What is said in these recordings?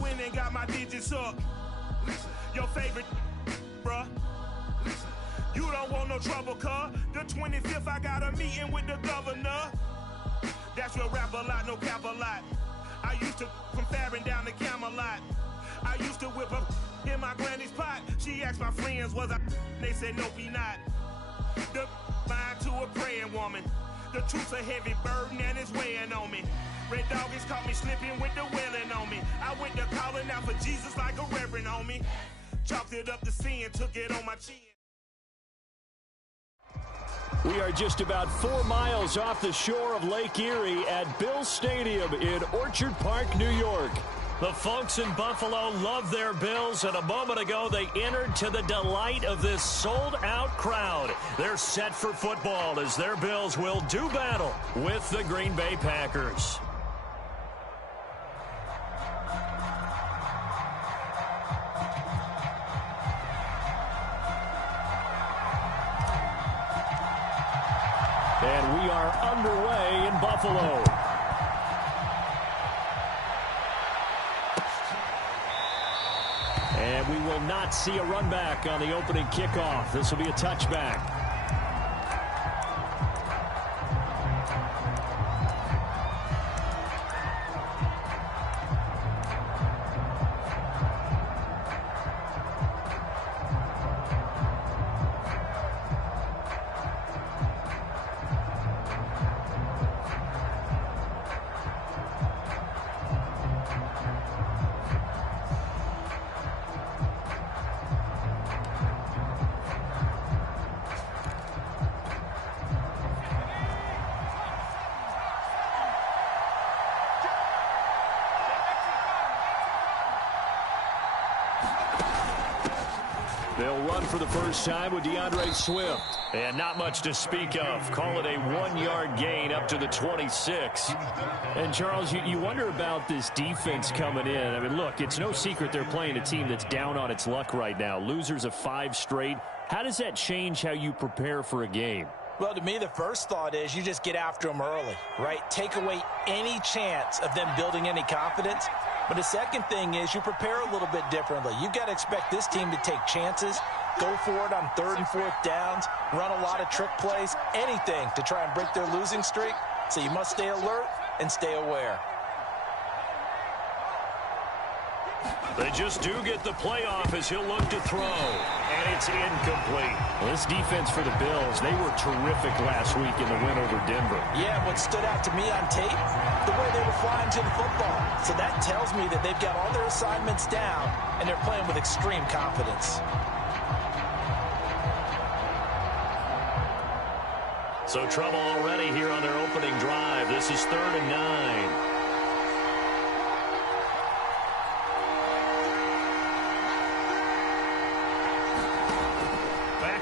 went and got my digits up. Your favorite, bruh. You don't want no trouble, cuz. The 25th, I got a meeting with the governor. That's your rap a lot, no cap a lot. I used to from Farron down to Camelot. I used to whip up in my granny's pot. She asked my friends, was I? They said, nope, he not. The line to a praying woman. The truth's a heavy burden and it's weighing on me. Red doggies caught me slipping with the wailing on me. I went to calling out for Jesus like a reverend on me. Chalked it up to sin, took it on my chin. We are just about 4 miles off the shore of Lake Erie at Bill Stadium in Orchard Park, New York. The folks in Buffalo love their Bills, and a moment ago they entered to the delight of this sold-out crowd. They're set for football as their Bills will do battle with the Green Bay Packers. And we are underway in Buffalo. And we will not see a run back on the opening kickoff. This will be a touchback. They'll run for the first time with DeAndre Swift. And not much to speak of. Call it a 1-yard gain up to the 26. And, Charles, you wonder about this defense coming in. I mean, look, it's no secret they're playing a team that's down on its luck right now. Losers of 5 straight. How does that change how you prepare for a game? Well, to me, the first thought is you just get after them early, right? Take away any chance of them building any confidence. But the second thing is you prepare a little bit differently. You've got to expect this team to take chances, go for it on 3rd and 4th downs, run a lot of trick plays, anything to try and break their losing streak. So you must stay alert and stay aware. They just do get the playoff as he'll look to throw. And it's incomplete. Well, this defense for the Bills, they were terrific last week in the win over Denver. Yeah, what stood out to me on tape, the way they were flying to the football. So that tells me that they've got all their assignments down, and they're playing with extreme confidence. So trouble already here on their opening drive. This is 3rd and 9.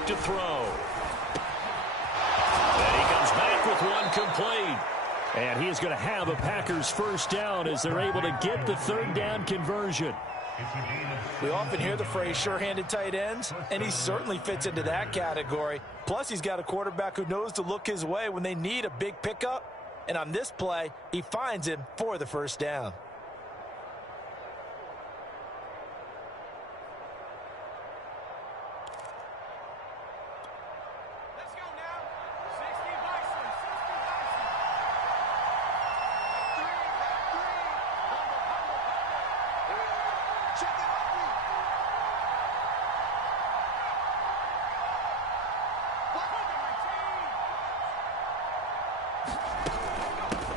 To throw. And he comes back with one complete. And he is going to have a Packers first down as they're able to get the 3rd down conversion. We often hear the phrase sure-handed tight ends, and he certainly fits into that category. Plus, he's got a quarterback who knows to look his way when they need a big pickup. And on this play, he finds him for the first down.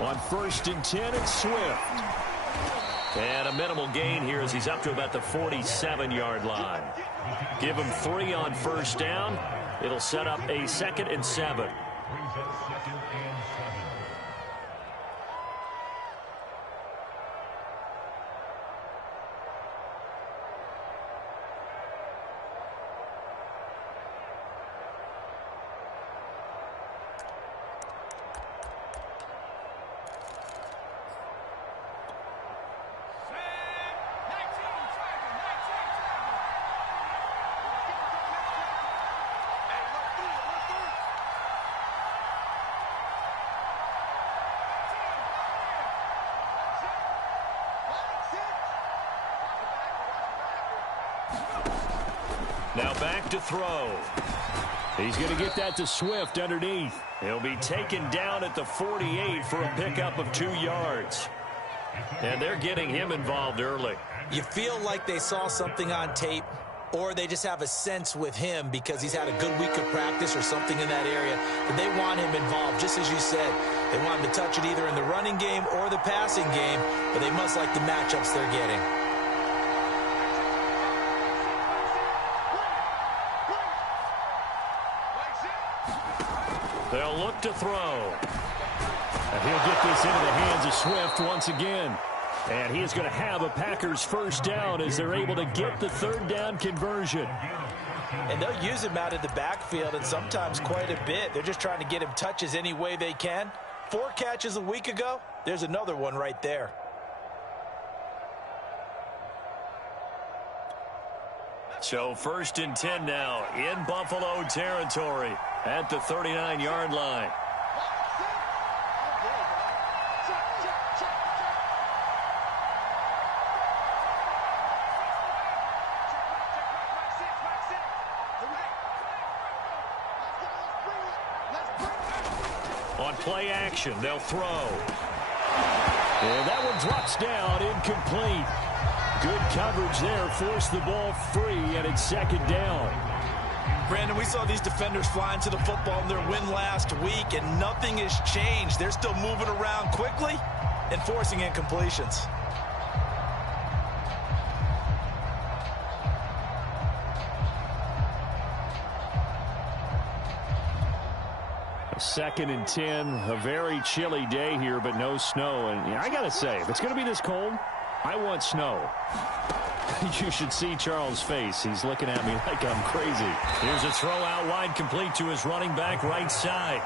On 1st and 10, it's Swift. And a minimal gain here as he's up to about the 47-yard line. Give him 3 on first down. It'll set up a 2nd and 7. Now back to throw. He's going to get that to Swift underneath. He'll be taken down at the 48 for a pickup of 2 yards. And they're getting him involved early. You feel like they saw something on tape, or they just have a sense with him because he's had a good week of practice or something in that area, that they want him involved, just as you said. They want him to touch it either in the running game or the passing game, but they must like the matchups they're getting. They'll look to throw. And he'll get this into the hands of Swift once again. And he is going to have a Packers first down as they're able to get the third down conversion. And they'll use him out of the backfield, and sometimes quite a bit. They're just trying to get him touches any way they can. 4 catches a week ago. There's another one right there. So 1st and 10 now in Buffalo territory at the 39-yard line. On play action, they'll throw. And that one drops down, incomplete. Good coverage there, forced the ball free, and it's 2nd down. Brandon, we saw these defenders flying to the football in their win last week, and nothing has changed. They're still moving around quickly and forcing incompletions. Second and 10, a very chilly day here, but no snow. And I got to say, if it's going to be this cold, I want snow. You should see Charles' face. He's looking at me like I'm crazy. Here's a throw out wide, complete to his running back right side.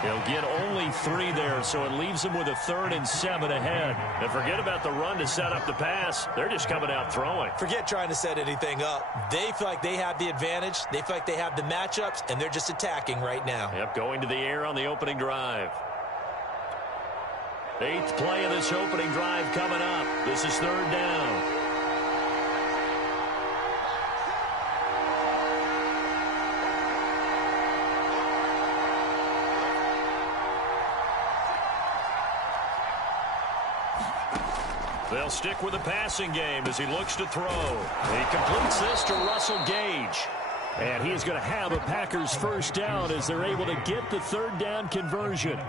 He'll get only 3 there, so it leaves him with a 3rd and 7 ahead. And forget about the run to set up the pass. They're just coming out throwing. Forget trying to set anything up. They feel like they have the advantage. They feel like they have the matchups, and they're just attacking right now. Yep, going to the air on the opening drive. 8th play of this opening drive coming up. This is 3rd down. They'll stick with the passing game as he looks to throw. He completes this to Russell Gage. And he is going to have a Packers first down as they're able to get the 3rd down conversion.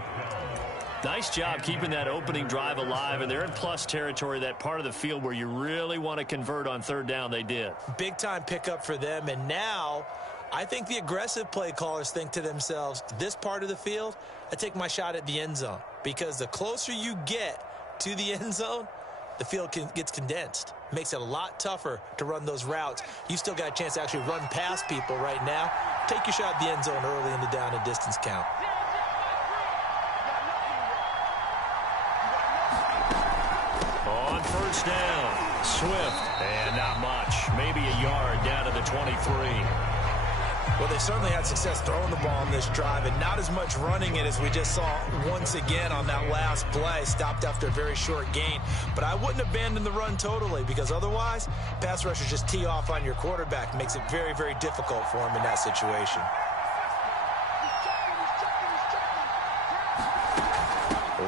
Nice job keeping that opening drive alive, and they're in plus territory, that part of the field where you really want to convert on 3rd down. They did. Big-time pickup for them, and now I think the aggressive play callers think to themselves, this part of the field, I take my shot at the end zone, because the closer you get to the end zone, the field gets condensed. Makes it a lot tougher to run those routes. You still got a chance to actually run past people right now. Take your shot at the end zone early in the down and distance count. On 1st down, Swift, and not much. Maybe a yard down to the 23. Well, they certainly had success throwing the ball on this drive, and not as much running it as we just saw once again on that last play. Stopped after a very short gain. But I wouldn't abandon the run totally, because otherwise, pass rushers just tee off on your quarterback. Makes it very, very difficult for him in that situation.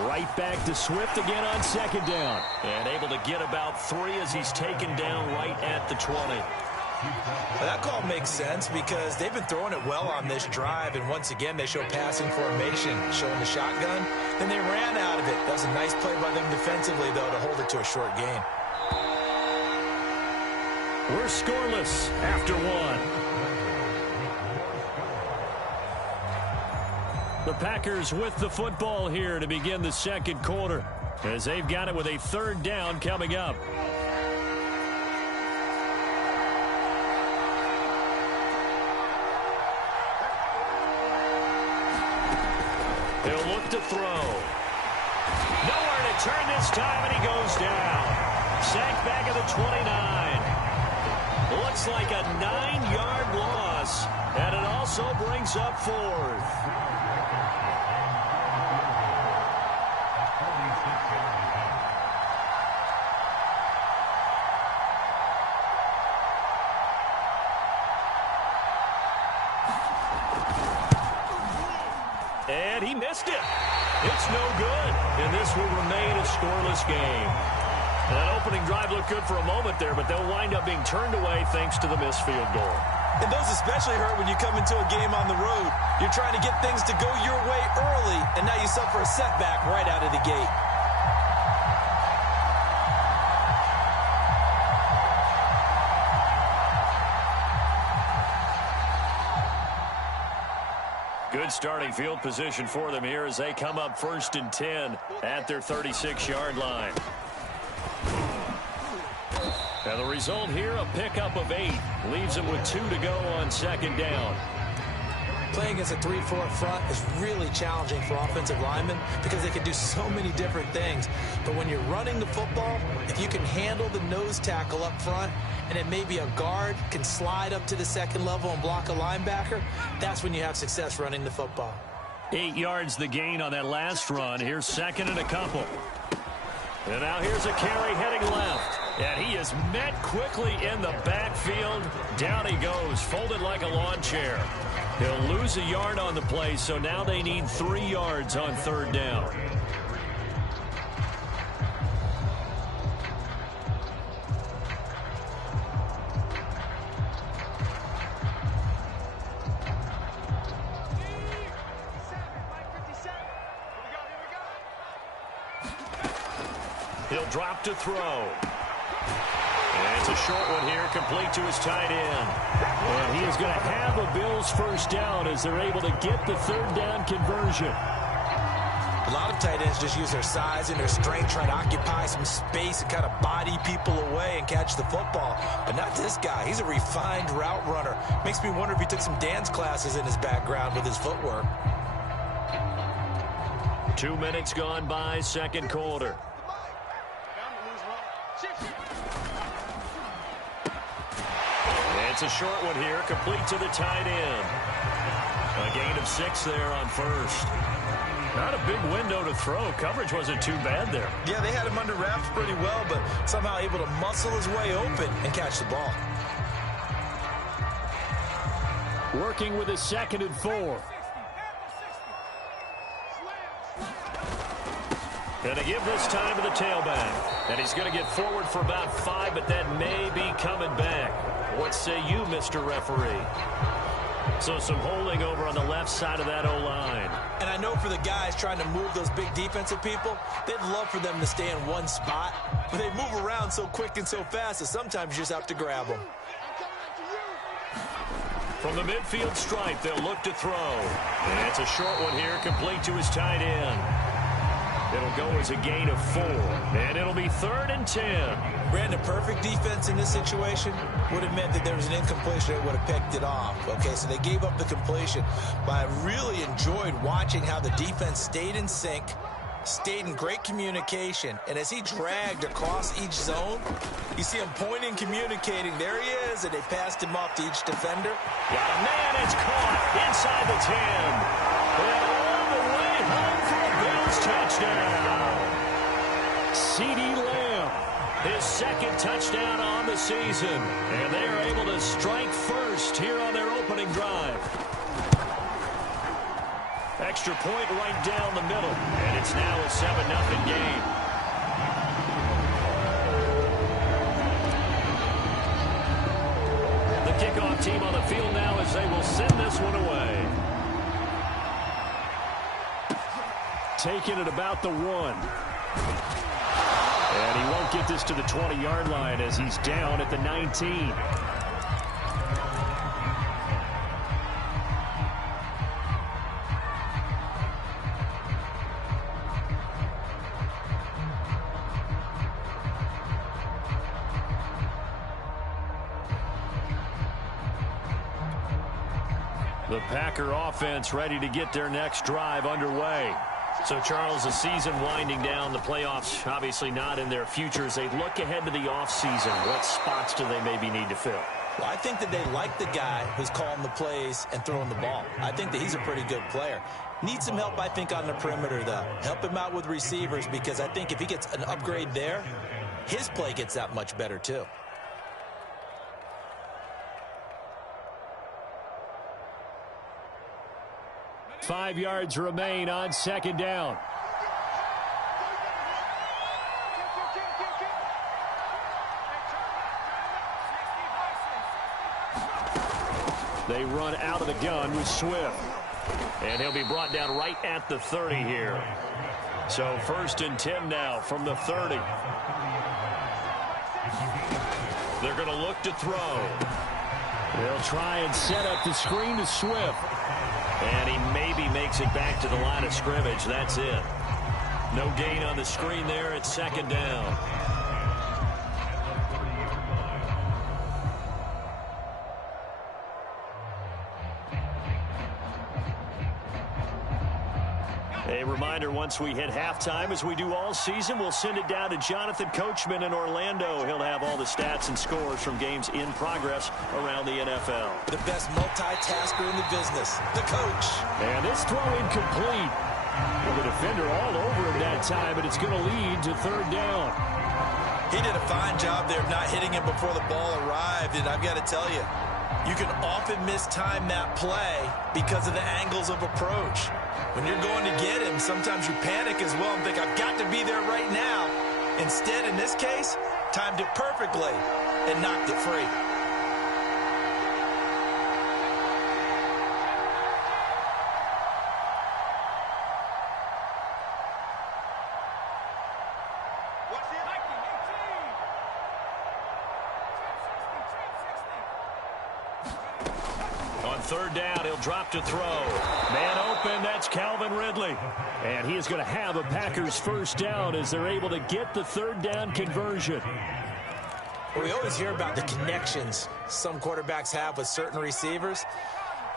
Right back to Swift again on 2nd down. And able to get about 3 as he's taken down right at the 20. Well, that call makes sense because they've been throwing it well on this drive, and once again they show passing formation, showing the shotgun. Then they ran out of it. That was a nice play by them defensively, though, to hold it to a short gain. We're scoreless after 1. The Packers with the football here to begin the 2nd quarter, as they've got it with a 3rd down coming up. He'll look to throw. Nowhere to turn this time, and he goes down. Sacked back at the 29. Looks like a 9-yard loss, and it also brings up 4th. And he missed it. It's no good, and this will remain a scoreless game. That opening drive looked good for a moment there, but they'll wind up being turned away thanks to the missed field goal. And those especially hurt when you come into a game on the road. You're trying to get things to go your way early, and now you suffer a setback right out of the gate. Good starting field position for them here as they come up 1st and 10 at their 36-yard line. Now the result here, a pickup of 8. Leaves them with 2 to go on 2nd down. Playing against a 3-4 front is really challenging for offensive linemen because they can do so many different things. But when you're running the football, if you can handle the nose tackle up front, and then maybe a guard can slide up to the 2nd level and block a linebacker, that's when you have success running the football. 8 yards the gain on that last run. Here's 2nd and a couple. And now here's a carry heading left. And he is met quickly in the backfield. Down he goes, folded like a lawn chair. He'll lose a yard on the play, so now they need 3 yards on 3rd down. He'll drop to throw. And it's a short one here, complete to his tight end. And he is going to have a Bills 1st down as they're able to get the 3rd down conversion. A lot of tight ends just use their size and their strength, trying to occupy some space and kind of body people away and catch the football. But not this guy. He's a refined route runner. Makes me wonder if he took some dance classes in his background with his footwork. 2 minutes gone by, 2nd quarter. It's a short one here, complete to the tight end. A gain of 6 there on 1st. Not a big window to throw. Coverage wasn't too bad there. Yeah, they had him under wraps pretty well, but somehow able to muscle his way open and catch the ball. Working with a 2nd and 4. And to give this time to the tailback. And he's going to get forward for about 5, but that may be coming back. What say you, Mr. Referee? So some holding over on the left side of that O-line. And I know for the guys trying to move those big defensive people, they'd love for them to stay in one spot. But they move around so quick and so fast that sometimes you just have to grab them. From the midfield stripe, they'll look to throw. And it's a short one here, complete to his tight end. It'll go as a gain of 4, and it'll be 3rd and 10. Brandon, perfect defense in this situation would have meant that there was an incompletion that would have picked it off. Okay, so they gave up the completion, but I really enjoyed watching how the defense stayed in sync, stayed in great communication, and as he dragged across each zone, you see him pointing, communicating. There he is, and they passed him off to each defender. Got a man, it's caught inside the 10. And all the way home for a Bills touchdown. C.D. Lamb, his 2nd touchdown on the season. And they are able to strike first here on their opening drive. Extra point right down the middle. And it's now a 7-0 game. The kickoff team on the field now as they will send this one away. Taking it about the 1. And he won't get this to the 20-yard line as he's down at the 19. The Packer offense ready to get their next drive underway. So, Charles, the season winding down, the playoffs obviously not in their futures. They look ahead to the offseason. What spots do they maybe need to fill? Well, I think that they like the guy who's calling the plays and throwing the ball. I think that he's a pretty good player. Needs some help, I think, on the perimeter, though. Help him out with receivers because I think if he gets an upgrade there, his play gets that much better, too. 5 yards remain on second down. They run out of the gun with Swift. And he'll be brought down right at the 30 here. So 1st and 10 now from the 30. They're going to look to throw. They'll try and set up the screen to Swift. And he maybe makes it back to the line of scrimmage. That's it. No gain on the screen there at 2nd down. A reminder, once we hit halftime, as we do all season, we'll send it down to Jonathan Coachman in Orlando. He'll have all the stats and scores from games in progress around the NFL. The best multitasker in the business, the coach. And this throw incomplete. Well, the defender all over him that time, but it's going to lead to 3rd down. He did a fine job there of not hitting him before the ball arrived, and I've got to tell you, you can often mistime that play because of the angles of approach. When you're going to get him, sometimes you panic as well and think, I've got to be there right now. Instead, in this case, timed it perfectly and knocked it free. On 3rd down, he'll drop to throw. Man open, that's Calvin Ridley. And he is going to have a Packers 1st down as they're able to get the 3rd down conversion. Well, we always hear about the connections some quarterbacks have with certain receivers.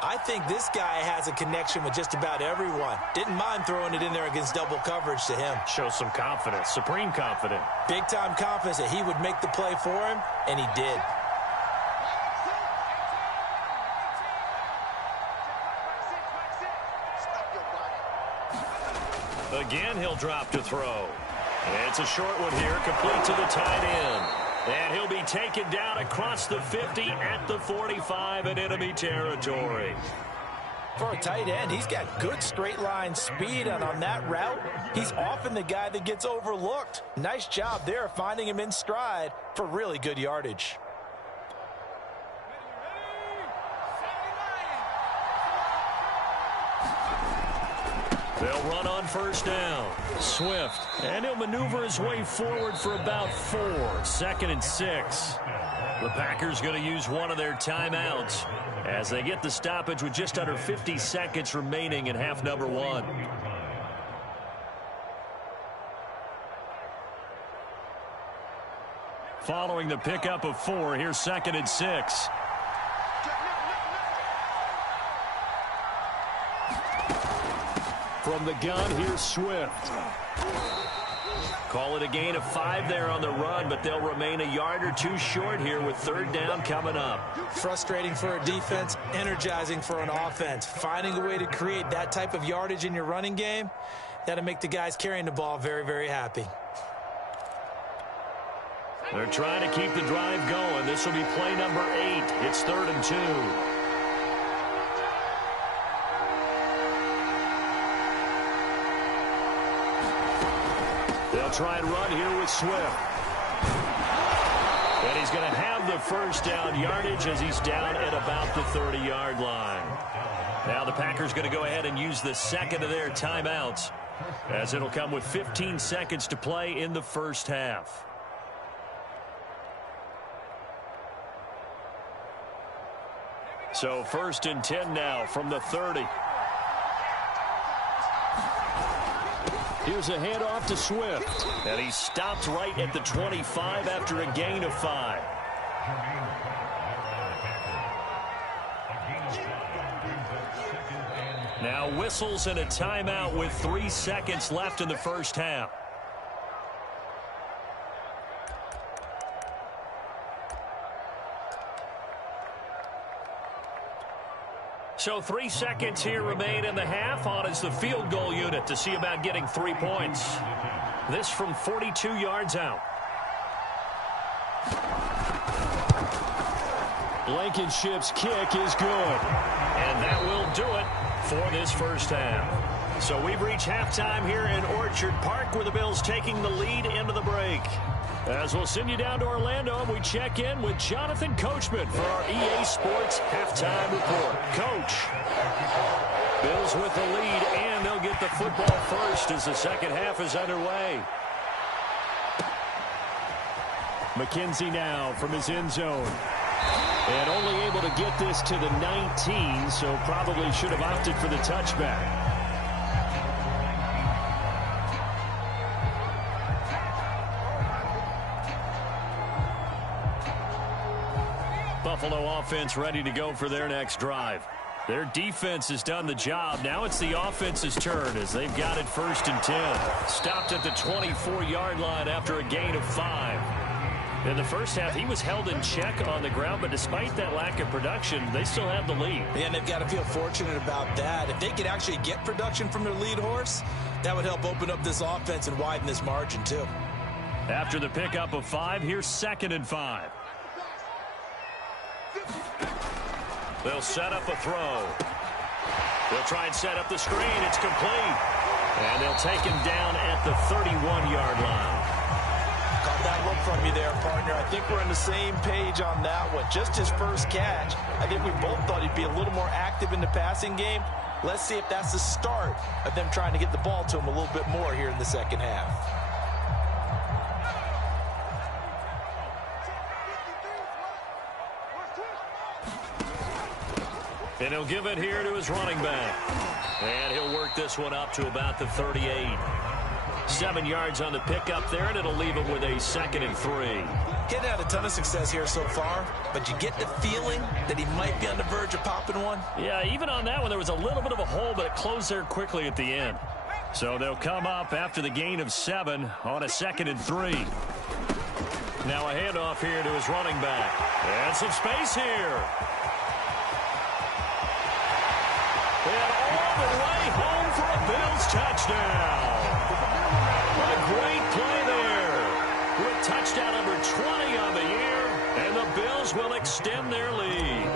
I think this guy has a connection with just about everyone. Didn't mind throwing it in there against double coverage to him. Shows some confidence, supreme confidence. Big-time confidence that he would make the play for him, and he did. Again, he'll drop to throw. It's a short one here, complete to the tight end. And he'll be taken down across the 50 at the 45 in enemy territory. For a tight end, he's got good straight line speed, and on that route, he's often the guy that gets overlooked. Nice job there finding him in stride for really good yardage. They'll run on 1st down. Swift. And he'll maneuver his way forward for about 4. 2nd and 6. The Packers going to use one of their timeouts as they get the stoppage with just under 50 seconds remaining in half number 1. Following the pickup of 4, here's 2nd and 6. From the gun, here's Swift. Call it a gain of 5 there on the run, but they'll remain a yard or 2 short here with 3rd down coming up. Frustrating for a defense, energizing for an offense. Finding a way to create that type of yardage in your running game, that'll make the guys carrying the ball very, very happy. They're trying to keep the drive going. This will be play number 8. It's 3rd and 2. They'll try and run here with Swift. And he's going to have the 1st down yardage as he's down at about the 30-yard line. Now the Packers going to go ahead and use the 2nd of their timeouts, as it'll come with 15 seconds to play in the 1st half. So 1st and 10 now from the 30. Here's a handoff to Swift. And he stopped right at the 25 after a gain of 5. Now whistles and a timeout with 3 seconds left in the 1st half. So 3 seconds here remain in the half. On is the field goal unit to see about getting 3 points. This from 42 yards out. Blankenship's kick is good. And that will do it for this first half. So we've reached halftime here in Orchard Park, where the Bills taking the lead into the break. As we'll send you down to Orlando, and we check in with Jonathan Coachman for our EA Sports Halftime Report. Coach, Bills with the lead, and they'll get the football first as the second half is underway. McKenzie now from his end zone. And only able to get this to the 19, so probably should have opted for the touchback. Buffalo offense ready to go for their next drive. Their defense has done the job. Now it's the offense's turn as they've got it 1st and 10. Stopped at the 24-yard line after a gain of 5. In the first half, he was held in check on the ground, but despite that lack of production, they still have the lead. And they've got to feel fortunate about that. If they could actually get production from their lead horse, that would help open up this offense and widen this margin, too. After the pickup of 5, here's 2nd and 5. They'll set up a throw. They'll try and set up the screen. It's complete. And they'll take him down at the 31-yard line. Caught that look from you there, partner. I think we're on the same page on that one. Just his first catch. I think we both thought he'd be a little more active in the passing game. Let's see if that's the start of them trying to get the ball to him a little bit more here in the second half. And he'll give it here to his running back. And he'll work this one up to about the 38. 7 yards on the pickup there, and it'll leave him with a 2nd and 3. He's had a ton of success here so far, but you get the feeling that he might be on the verge of popping one. Yeah, even on that one, there was a little bit of a hole, but it closed there quickly at the end. So they'll come up after the gain of 7 on a 2nd and 3. Now a handoff here to his running back. And some space here. And all the way home for a Bills touchdown. A great play there. With touchdown number 20 on the year, and the Bills will extend their lead.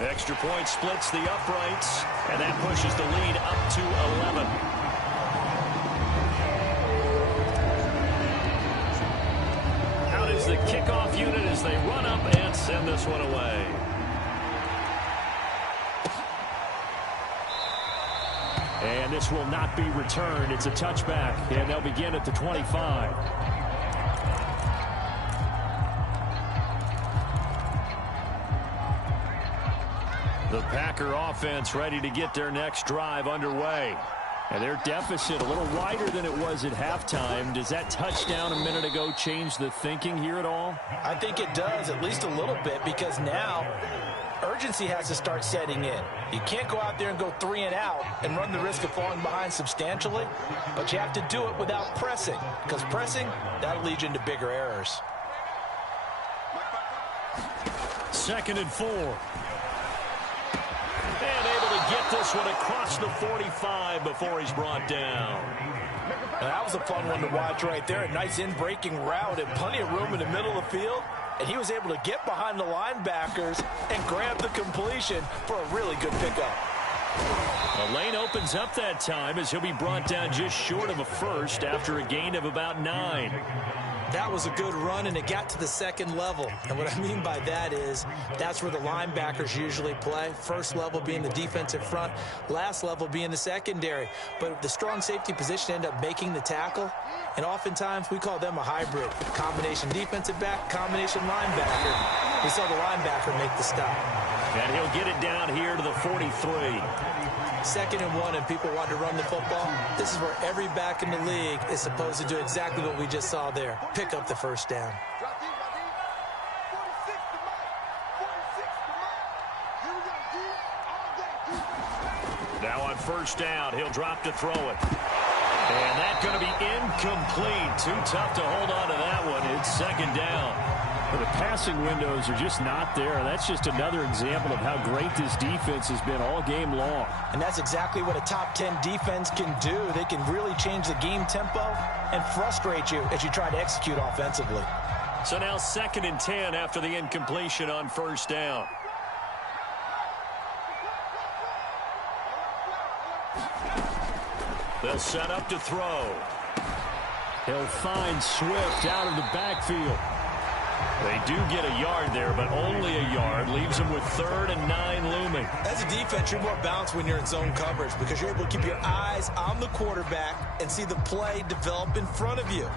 Extra point splits the uprights, and that pushes the lead up to 11. Out is the kickoff unit as they run up and send this one away. And this will not be returned. It's a touchback, and they'll begin at the 25. The Packer offense ready to get their next drive underway. And their deficit a little wider than it was at halftime. Does that touchdown a minute ago change the thinking here at all? I think it does, at least a little bit, because now urgency has to start setting in. You can't go out there and go 3 and out and run the risk of falling behind substantially, but you have to do it without pressing, because pressing, that'll lead you into bigger errors. 2nd and 4. And able to get this one across the 45 before he's brought down. Now, that was a fun one to watch right there. A nice in-breaking route and plenty of room in the middle of the field. And he was able to get behind the linebackers and grab the completion for a really good pickup. The lane opens up that time as he'll be brought down just short of a first after a gain of about 9. That was a good run, and it got to the second level. And what I mean by that is that's where the linebackers usually play. First level being the defensive front, last level being the secondary. But the strong safety position ended up making the tackle, and oftentimes we call them a hybrid. Combination defensive back, combination linebacker. We saw the linebacker make the stop. And he'll get it down here to the 43. 2nd and 1, and people want to run the football. This is where every back in the league is supposed to do exactly what we just saw there. Pick up the first down. Now on first down, he'll drop to throw it. And that's going to be incomplete. Too tough to hold on to that one. It's 2nd down. But the passing windows are just not there. That's just another example of how great this defense has been all game long. And that's exactly what a top 10 defense can do. They can really change the game tempo and frustrate you as you try to execute offensively. So now 2nd and 10 after the incompletion on first down. They'll set up to throw. He'll find Swift out of the backfield. They do get a yard there, but only a yard. Leaves them with 3rd and 9 looming. As a defense, you're more balanced when you're in zone coverage because you're able to keep your eyes on the quarterback and see the play develop in front of you.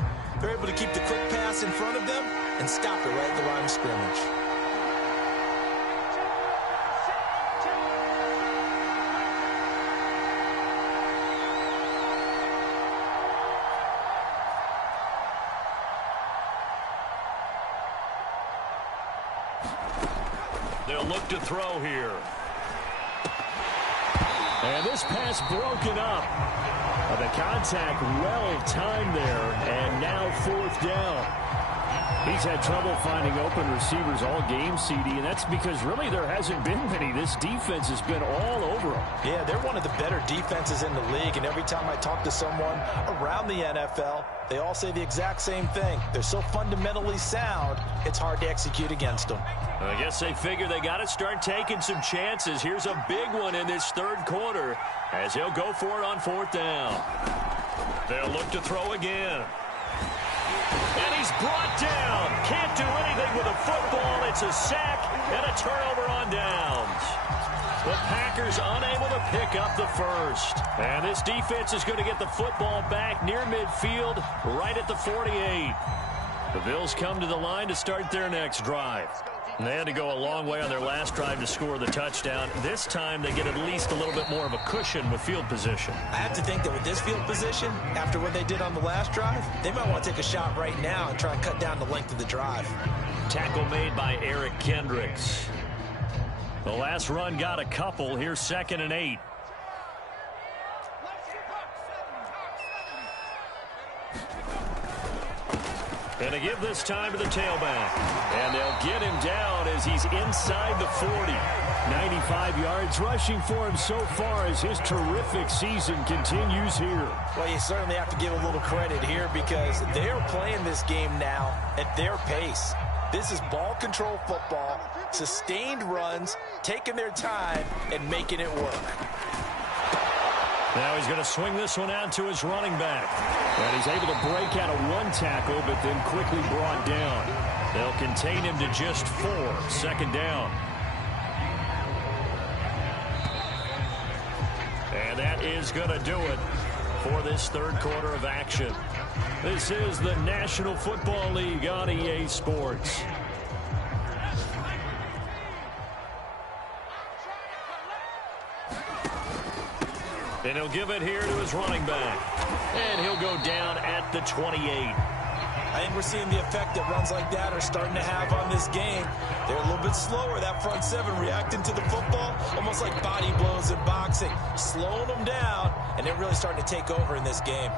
They're able to keep the quick pass in front of them and stop it right at the line of scrimmage. They'll look to throw here. And this pass broken up. The contact well timed there, and now 4th down. He's had trouble finding open receivers all game, CD, and that's because really there hasn't been many. This defense has been all over them. Yeah, they're one of the better defenses in the league, and every time I talk to someone around the NFL, they all say the exact same thing. They're so fundamentally sound, it's hard to execute against them. I guess they figure they got to start taking some chances. Here's a big one in this 3rd quarter as he'll go for it on 4th down. They'll look to throw again. And he's brought down. Can't do anything with a football. It's a sack and a turnover on downs. The Packers unable to pick up the first. And this defense is going to get the football back near midfield, right at the 48. The Bills come to the line to start their next drive. And they had to go a long way on their last drive to score the touchdown. This time they get at least a little bit more of a cushion with field position. I have to think that with this field position, after what they did on the last drive, they might want to take a shot right now and try and cut down the length of the drive. Tackle made by Eric Kendricks. The last run got a couple. Here's 2nd and 8. And they give this time to the tailback. And they'll get him down as he's inside the 40. 95 yards rushing for him so far as his terrific season continues here. Well, you certainly have to give a little credit here because they're playing this game now at their pace. This is ball control football, sustained runs, taking their time and making it work. Now he's going to swing this one out to his running back. And he's able to break out of 1 tackle, but then quickly brought down. They'll contain him to just 4. 2nd down. And that is going to do it for this 3rd quarter of action. This is the National Football League on EA Sports. And he'll give it here to his running back. And he'll go down at the 28. I think we're seeing the effect that runs like that are starting to have on this game. They're a little bit slower, that front 7, reacting to the football, almost like body blows in boxing, slowing them down, and they're really starting to take over in this game.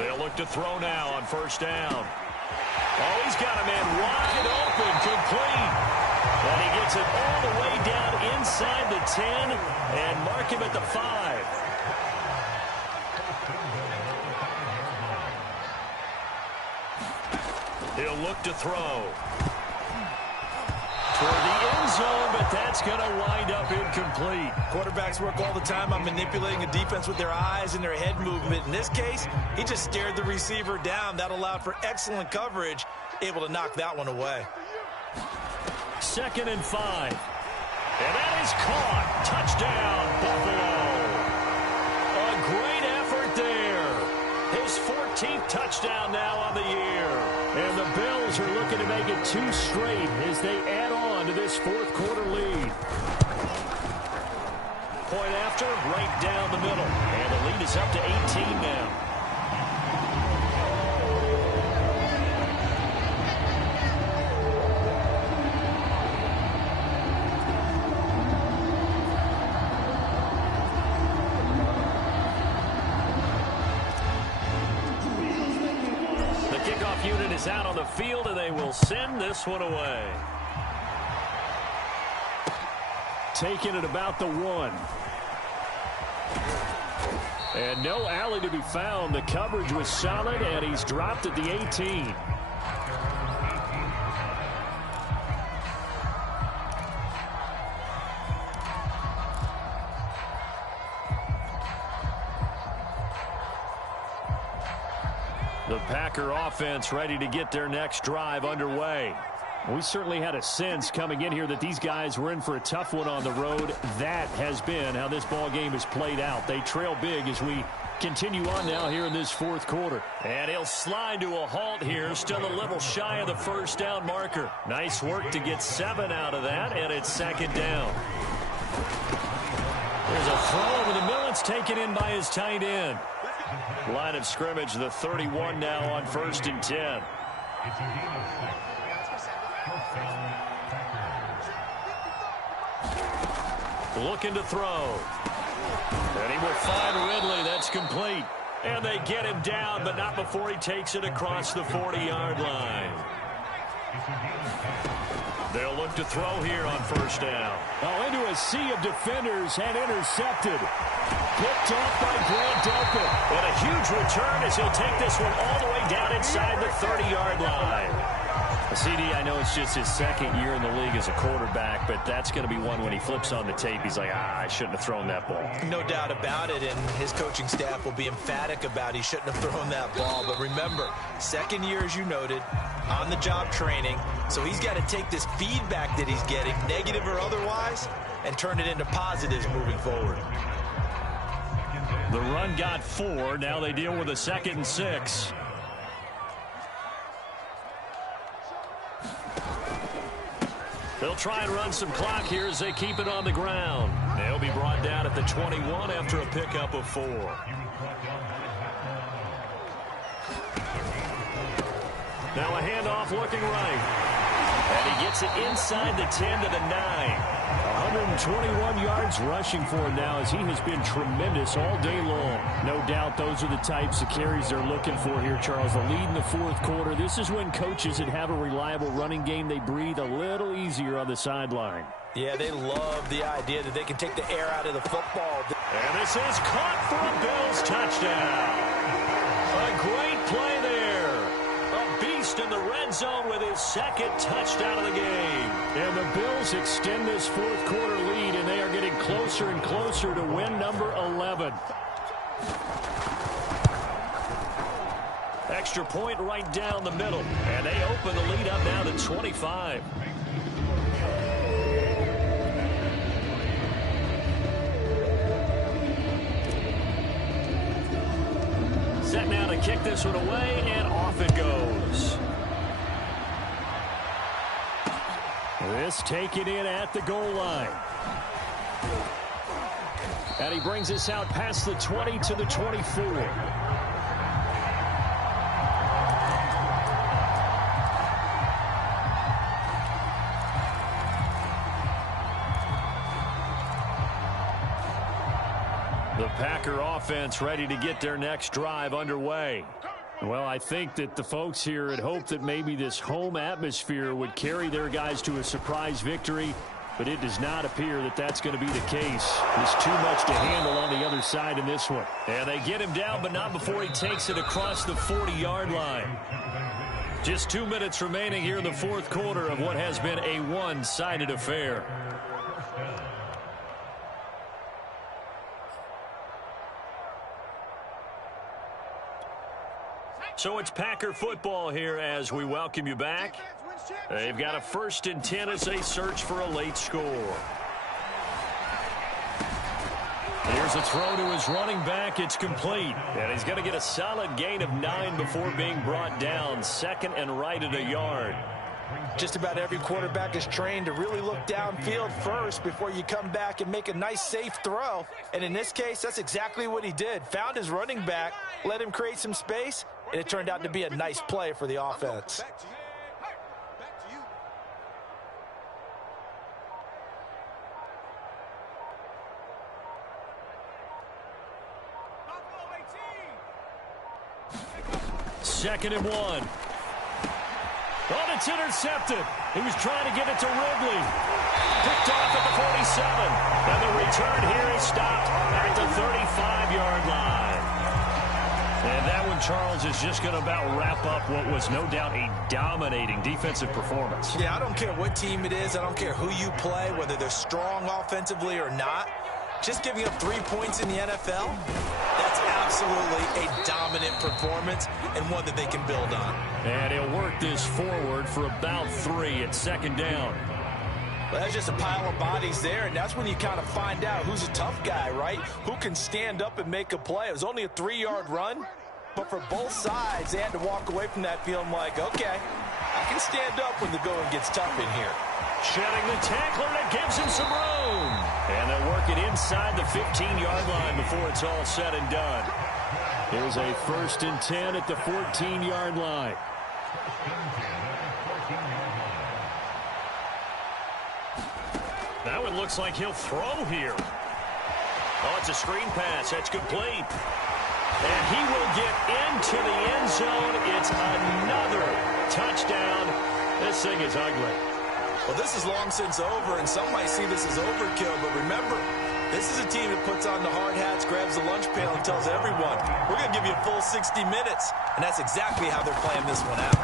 They'll look to throw now on 1st down. Oh, he's got a man wide open, complete. And he gets it all the way down inside the 10 and mark him at the 5. He'll look to throw. Toward the end zone, but that's going to wind up incomplete. Quarterbacks work all the time on manipulating a defense with their eyes and their head movement. In this case, he just stared the receiver down. That allowed for excellent coverage, able to knock that one away. 2nd and 5. And that is caught. Touchdown, Buffalo. A great effort there. His 14th touchdown now on the year. And the Bills are looking to make it 2 straight as they add on to this 4th quarter lead. Point after, right down the middle. And the lead is up to 18 now. Unit is out on the field, and they will send this one away. Taking it about the 1. And no alley to be found. The coverage was solid, and he's dropped at the 18. The Packer offense ready to get their next drive underway. We certainly had a sense coming in here that these guys were in for a tough one on the road. That has been how this ball game has played out. They trail big as we continue on now here in this fourth quarter. And he'll slide to a halt here, still a little shy of the first down marker. Nice work to get 7 out of that, and it's second down. There's a throw over the middle. It's taken in by his tight end. Line of scrimmage, the 31 now on 1st and 10. Looking to throw. And he will find Ridley. That's complete. And they get him down, but not before he takes it across the 40-yard line. They'll look to throw here on 1st down. Oh, into a sea of defenders and intercepted. Picked off by Grant Delpit. And a huge return as he'll take this one all the way down inside the 30-yard line. CD, I know it's just his second year in the league as a quarterback, but that's going to be one when he flips on the tape. He's like, I shouldn't have thrown that ball. No doubt about it, and his coaching staff will be emphatic about he shouldn't have thrown that ball. But remember, second year, as you noted, on-the-job training, so he's got to take this feedback that he's getting, negative or otherwise, and turn it into positives moving forward. The run got 4. Now they deal with a 2nd and 6. They'll try and run some clock here as they keep it on the ground. They'll be brought down at the 21 after a pickup of 4. Now a handoff looking right. And he gets it inside the 10 to the 9. 121 yards rushing for him now as he has been tremendous all day long. No doubt those are the types of carries they're looking for here, Charles. The lead in the fourth quarter. This is when coaches that have a reliable running game, they breathe a little easier on the sideline. Yeah, they love the idea that they can take the air out of the football. And this is caught for a Bills touchdown. A great play there. A beast in the red zone with his 2nd touchdown of the game. And the Bills extend this fourth quarter lead, and they are getting closer and closer to win number 11. Extra point right down the middle. And they open the lead up now to 25. Set now to kick this one away, and off it goes. This taken in at the goal line. And he brings us out past the 20 to the 24. The Packer offense ready to get their next drive underway. Well, I think that the folks here had hoped that maybe this home atmosphere would carry their guys to a surprise victory, but it does not appear that that's going to be the case. There's too much to handle on the other side in this one. And they get him down, but not before he takes it across the 40-yard line. Just 2 minutes remaining here in the fourth quarter of what has been a one-sided affair. So it's Packer football here as we welcome you back. They've got a 1st and 10 as they search for a late score. Here's a throw to his running back. It's complete. And he's going to get a solid gain of 9 before being brought down. 2nd and right at a yard. Just about every quarterback is trained to really look downfield first before you come back and make a nice, safe throw. And in this case, that's exactly what he did. Found his running back, let him create some space, and it turned out to be a nice play for the offense. Second and 1. Oh, it's intercepted. He was trying to get it to Ridley. Picked off at the 47. And the return here is stopped at the 35-yard line. Charles, is just going to about wrap up what was no doubt a dominating defensive performance. Yeah, I don't care what team it is. I don't care who you play, whether they're strong offensively or not. Just giving up 3 points in the NFL, that's absolutely a dominant performance and one that they can build on. And he'll work this forward for about 3 at second down. Well, that's just a pile of bodies there, and that's when you kind of find out who's a tough guy, right? Who can stand up and make a play. It was only a 3-yard run, but for both sides, they had to walk away from that feeling like, okay, I can stand up when the going gets tough in here. Shedding the tackler, that gives him some room. And they'll work it inside the 15-yard line before it's all said and done. Here's a 1st and 10 at the 14-yard line. Now it looks like he'll throw here. Oh, it's a screen pass. That's complete. And he will get into the end zone. It's another touchdown. This thing is ugly. Well, this is long since over, and some might see this as overkill. But remember, this is a team that puts on the hard hats, grabs the lunch pail, and tells everyone, we're going to give you a full 60 minutes. And that's exactly how they're playing this one out.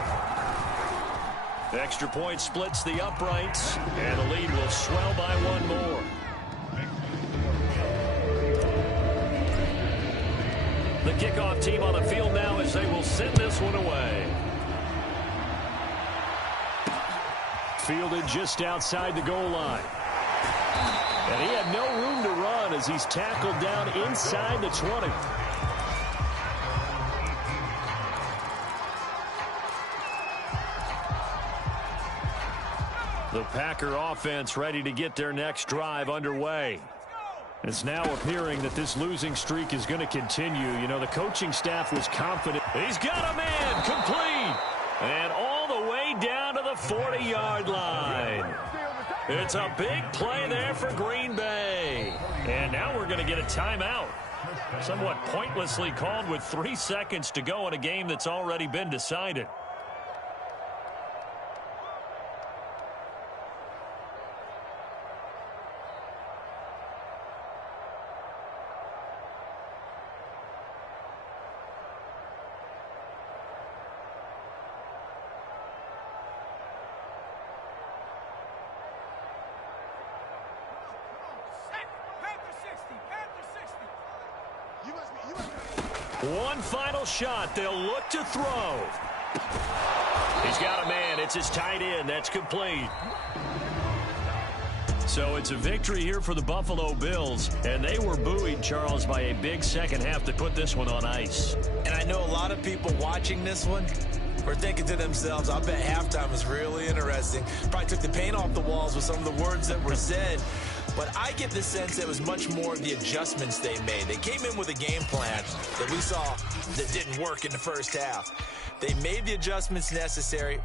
The extra point splits the uprights, and the lead will swell by 1 more. The kickoff team on the field now as they will send this one away. Fielded just outside the goal line. And he had no room to run as he's tackled down inside the 20. The Packer offense ready to get their next drive underway. It's now appearing that this losing streak is going to continue. You know, the coaching staff was confident. He's got a man complete. And all the way down to the 40-yard line. It's a big play there for Green Bay. And now we're going to get a timeout. Somewhat pointlessly called with 3 seconds to go in a game that's already been decided. One final shot. They'll look to throw. He's got a man. It's his tight end. That's complete. So it's a victory here for the Buffalo Bills, and they were buoyed, Charles, by a big second half to put this one on ice. And I know a lot of people watching this one were thinking to themselves, I bet halftime was really interesting. Probably took the paint off the walls with some of the words that were said. But I get the sense that it was much more of the adjustments they made. They came in with a game plan that we saw that didn't work in the first half. They made the adjustments necessary.